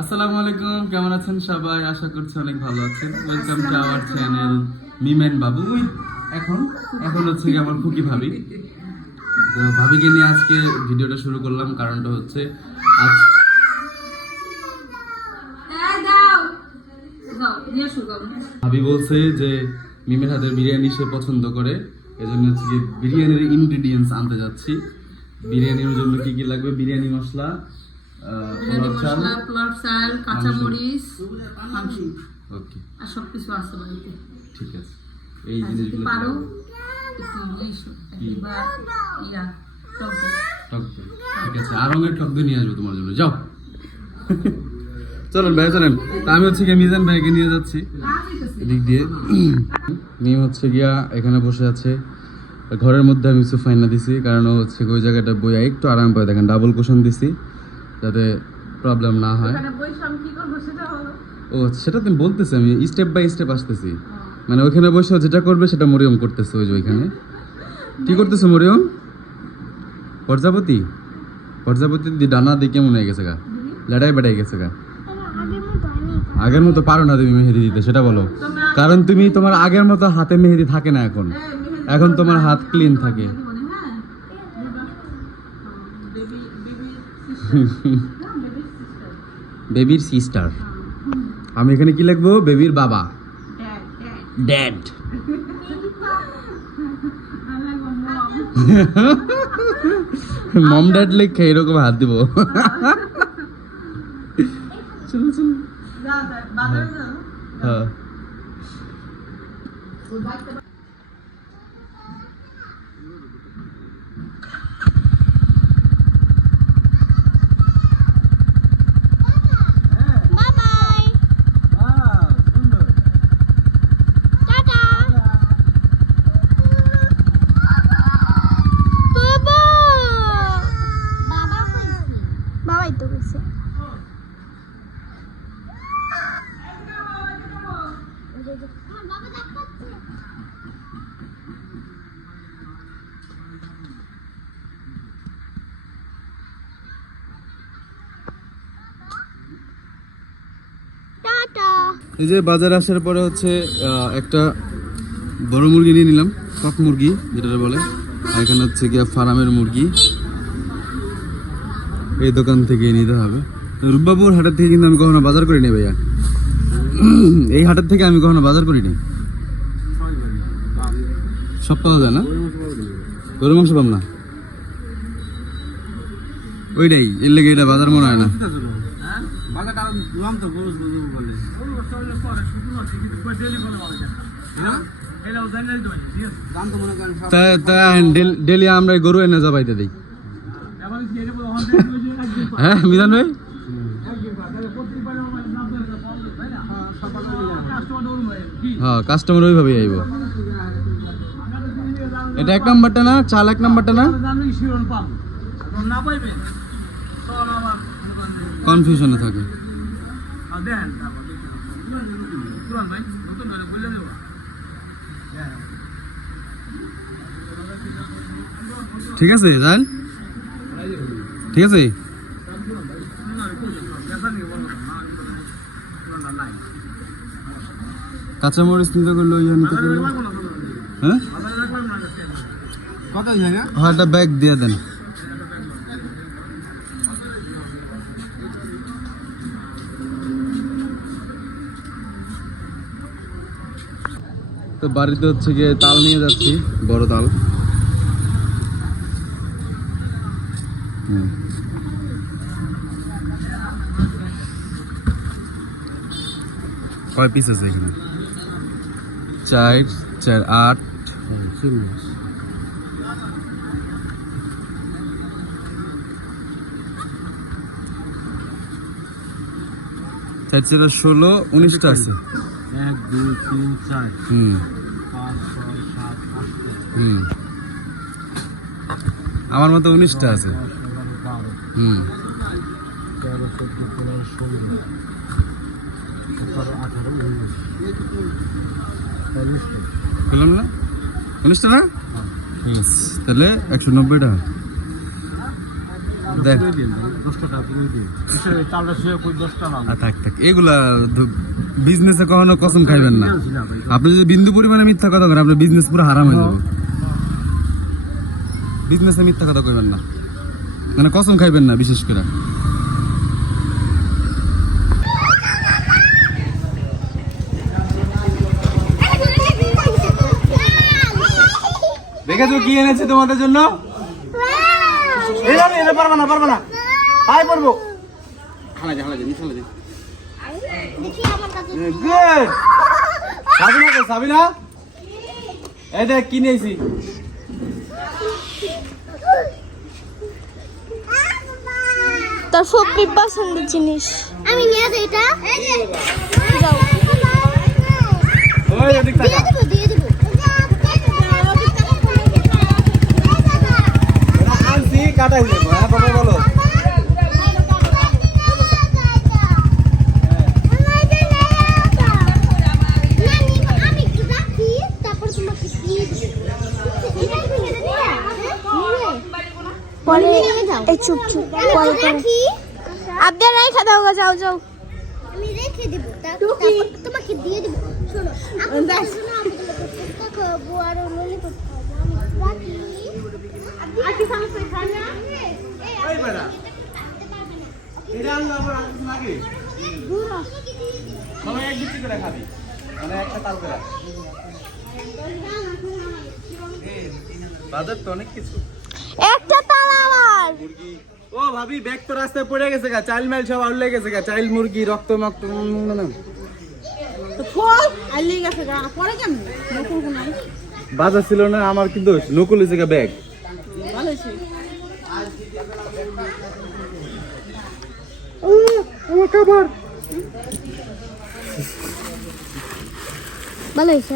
আসসালামু আলাইকুম কেমন আছেন সবাই? আশা করছি অনেক ভালো আছেন। ওয়েলকাম টু আওয়ার চ্যানেল মিমেন বাবু উই, এখন এখন হচ্ছে কি আমার খুকি ভাবি। তো ভাবিকে নিয়ে আজকে ভিডিওটা শুরু করলাম কারণটা হচ্ছে আজ ভাবি বলছে যে মিমের হাতের বিরিয়ানি সে পছন্দ করে। এজন্য হচ্ছে কি বিরিয়ানির ইনগ্রিডিয়েন্টস আনতে যাচ্ছি। বিরিয়ানির জন্য কি কি লাগবে? বিরিয়ানি মশলা মশলা চাল কাঁচামরিচ মাংস ওকে। আর সব কিছু আছে বাড়িতে। ঠিক আছে। এই জিনিসগুলো পারো টক দই। ঠিক আছে আর রঙের টক দই নিয়ে আসব তোমার জন্য। যাও। চলেন ভাই চলেন। আমি হচ্ছে গিয়ে মিজান ভাইকে নিয়ে যাচ্ছি। এদিক দিয়ে। মিম হচ্ছে গিয়া এখানে বসে আছে। ঘরের মধ্যে আমি কিছু ফাইনা দিছি কারণ হচ্ছে ওই জায়গাটা বইয়া একটু আরাম পায়। দেখেন ডাবল কুশন দিছি। যাতে প্রবলেম না হয়। ও সেটা তুমি বলতেছি আমি স্টেপ বাই স্টেপ আসতেছি। মানে ওইখানে বসে যেটা করবে সেটা মরিয়ম করতেছে ওই যে ওইখানে। কি করতেছে মরিয়ম? প্রজাপতি প্রজাপতি দি ডানা দিয়ে কেমন হয়ে গেছে গা? লড়াই বেড়াই গেছে গা। আগের মতো পারো না তুমি মেহেদি দিতে সেটা বলো। কারণ তুমি তোমার আগের মতো হাতে মেহেদি থাকে না এখন। এখন তোমার হাত ক্লিন থাকে মানে হ্যাঁ বেবি বেবি বেবির সিস্টার আমি এখানে কি লিখব? বেবির বাবা। ড্যাড মম ড্যাড লেখা এরকম হাত দিব। চলো চলো। হ্যাঁ Bye bye. Tata. বাবা বাবা বাবাই তো গেছে বাবা দেখাচ্ছে টাটা এই যে বাজার আসার পরে হচ্ছে একটা বড় মুরগি নিয়ে নিলাম, কক মুরগি যেটা বলে। আর এখানে হচ্ছে গিয়া ফার্মের মুরগি। এই দোকান থেকে নিতে হবে। রূপবাবুর হাটের থেকে কিন্তু আমি কখনো বাজার করি করিনি ভাইয়া। এই হাটের থেকে আমি কখনো বাজার করিনি। সব পাওয়া যায় না? গরু মাংস পাম না? ওইটাই, এর লেগে এটা বাজার মনে হয় না। তা তা ডেল- ডেলি আমরা গরু এনে জবাইতে দিই। হ্যাঁ মিজান ভাই? হ্যাঁ কাস্টমার ওইভাবেই আইব। এটা এক নাম্বারটা না? চাল এক নাম্বারটা না? কনফিউশনে থাকে। ঠিক আছে জান ঠিক আছে? কাঁচামরিচ নিতে করলে ইয়ে নিতে হ্যাঁ? হ্যাঁ একটা ব্যাগ দিয়ে দেন। তো বাড়িতে হচ্ছে গিয়ে তাল নিয়ে যাচ্ছি, বড় তাল। হুম। কয় পিস আছে এখানে? চার চার, আট। চার চার ষোলো, উনিশটা আছে। এক দুই তিন চার। হুম। পাঁচ ছয় সাত হুম। আমার মতো উনিশটা আছে। হুম। তেরো চোদ্দ পনেরো ষোলো। সতেরো আঠারো উনিশ। চল্লিশটা বললাম না? উনিশটা না? তাহলে একশো নব্বই থাক থাক এগুলা বিজনেসে কখনো কসম খাইবেন না আপনি যদি বিন্দু পরিমাণে মিথ্যা কথা করেন আপনার বিজনেস পুরো হারাম হয়ে যাবে বিজনেসে মিথ্যা কথা কইবেন না মানে কসম খাইবেন না বিশেষ করে দেখেছ কি এনেছে তোমাদের জন্য এটা এটা পারবা না পারবা না। হাই পড়ব হালা যা হালা যা নিচে যা দেখি আমার কাছে গুড সাবিনা কই সাবিনা? এই দেখ কি নিয়েছি? তোর পছন্দের জিনিস। আমি নিয়ে যাই এটা। যাও ওই এদিক দিয়ে তাকা দিয়ে দেবো এটা আনছি কাটাই দেবো হ্যাঁ বাবা বলো। পরে এই চুপ চুপ পরে রাখি। আপনার রেখে দাও যাও যাও। আমি রেখে দেব তারপর তোমাকে দিয়ে দেব। শোনো আমি শোনো আমি তোমাকে ফুচকা খাওয়াবো আর ললিপপ খাওয়াবো আমি রাখি আর কি সমস্যা খান না ওই বেটা। এটা আনলো আবার আনছিস নাকি সবাই এক বিচি করে খাবি। মানে একটা তাল করে। বাজার তো অনেক কিছু। একটা তালা আমার মুরগি। ও ভাবি ব্যাগ তো রাস্তায় পড়ে গেছে গা। চাইল মাইল সব আউলে গেছে গা। চাইল মুরগি রক্ত মক্ত বাজার ছিল না আমার কি দোষ নকুল হয়েছে গা ব্যাগ। আমার খাবার ভালো হয়েছে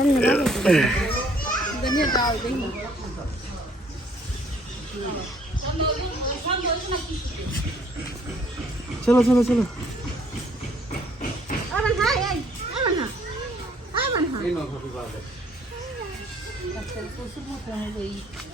চলো চলো চলো। এই জামাই হলো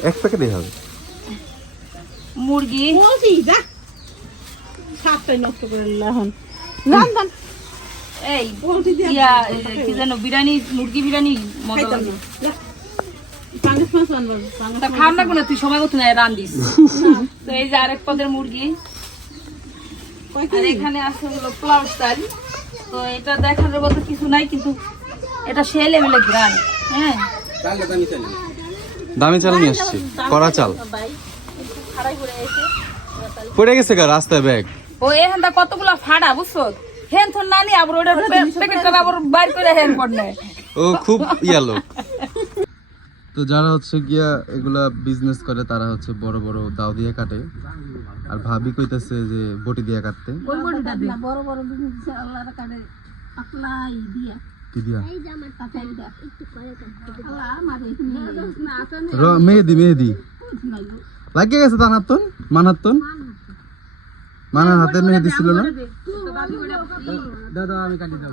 এক প্যাকেটই হবে। মুরগি। এই ইয়া এ, কি জানো বিরিয়ানি মুরগি বিরিয়ানি মজা লাগে তা খাম লাগবে না তুই সময় মতো নাই রান্দিস তো এই যে আরেক পদের মুরগি। আর এখানে আছে হলো পোলাও স্টাইল। তো এটা দেখানোর মতো কিছু নাই কিন্তু এটা সে লেভেলে গ্রান হ্যাঁ। দামি চাল নিয়ে আসছি। কড়া চাল। পড়ে গেছে গা রাস্তায় ব্যাগ। ও এখানটা কতগুলা ফাড়া বুঝছ? হেন থন নানি আবার ওটা প্যাকেটটা আবার বাইর করে হেন পড় নেয় ও খুব ইয়া লোক। তো যারা হচ্ছে গিয়া এগুলা বিজনেস করে তারা হচ্ছে বড় বড় দাও দিয়ে কাটে। আর ভাবি কইতাছে যে বটি দিয়ে কাটতে। বড় বড় বিজনেস আল্লাহ কাটে পাতলা দিয়া। মেহেদি মেহেদি লাগিয়ে গেছে তার হাতন মান হাতন মানার হাতে মেহেদি ছিল না? দাদা আমি কাটি দাও।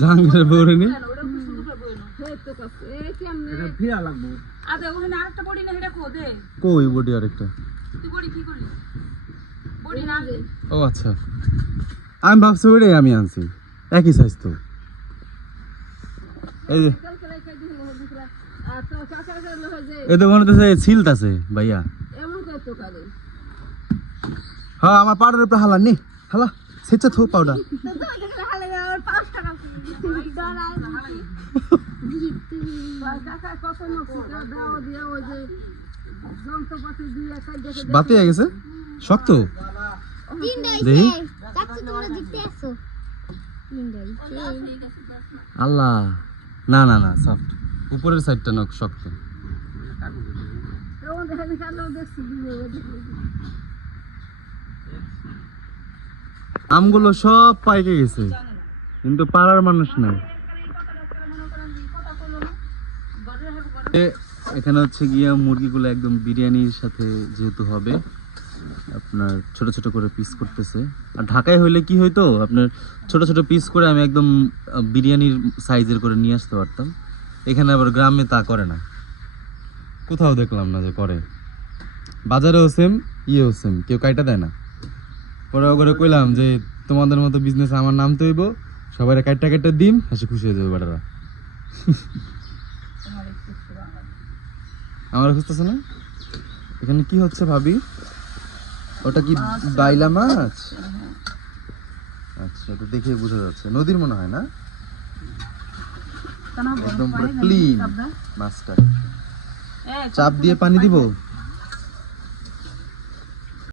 জাহাঙ্গীরের বউরে নি? ফিরা লাগবে। ওখানে আরেকটা বড়ি না এটা কই বডি আরেকটা? তুই বড়ি কি ও আচ্ছা। আমি ভাবছি ওইটাই আমি আনছি। একই সাইজ তো। এই যে। তো মনে হচ্ছে ছিলতাছে ভাইয়া। হ্যাঁ আমার পাউডার উপরে হালা নি। হালা সেচে থো পাউডার। বাতি হয়ে গেছে? শক্ত? দেখি। আল্লাহ। না না না সফট উপরের সাইডটা নক শক্ত। আমগুলো সব পাইকে গেছে। কিন্তু পাড়ার মানুষ নাই। এখানে হচ্ছে গিয়া মুরগিগুলো একদম বিরিয়ানির সাথে যেহেতু হবে। আপনার ছোট ছোট করে পিস করতেছে। আর ঢাকায় হইলে কি হইতো? আপনার ছোট ছোট পিস করে আমি একদম বিরিয়ানির সাইজের করে নিয়ে আসতে পারতাম। এখানে আবার গ্রামে তা করে না। কোথাও দেখলাম না যে করে। বাজারেও সেম ইয়েও সেম কেউ কাইটা দেয় না। পরে করে কইলাম যে তোমাদের মতো বিজনেস আমার নাম তো হইব সবাই কাইটা কাইটা দিম হাসি খুশি হয়ে যাবে বেটারা। আমার খুঁজতেছে না? এখানে কি হচ্ছে ভাবি? ওটা কি বাইলা মাছ? আচ্ছা এটা দেখে বোঝা যাচ্ছে। নদীর মনে হয় না? একদম পুরো ক্লিন মাছটা। চাপ দিয়ে পানি দিব?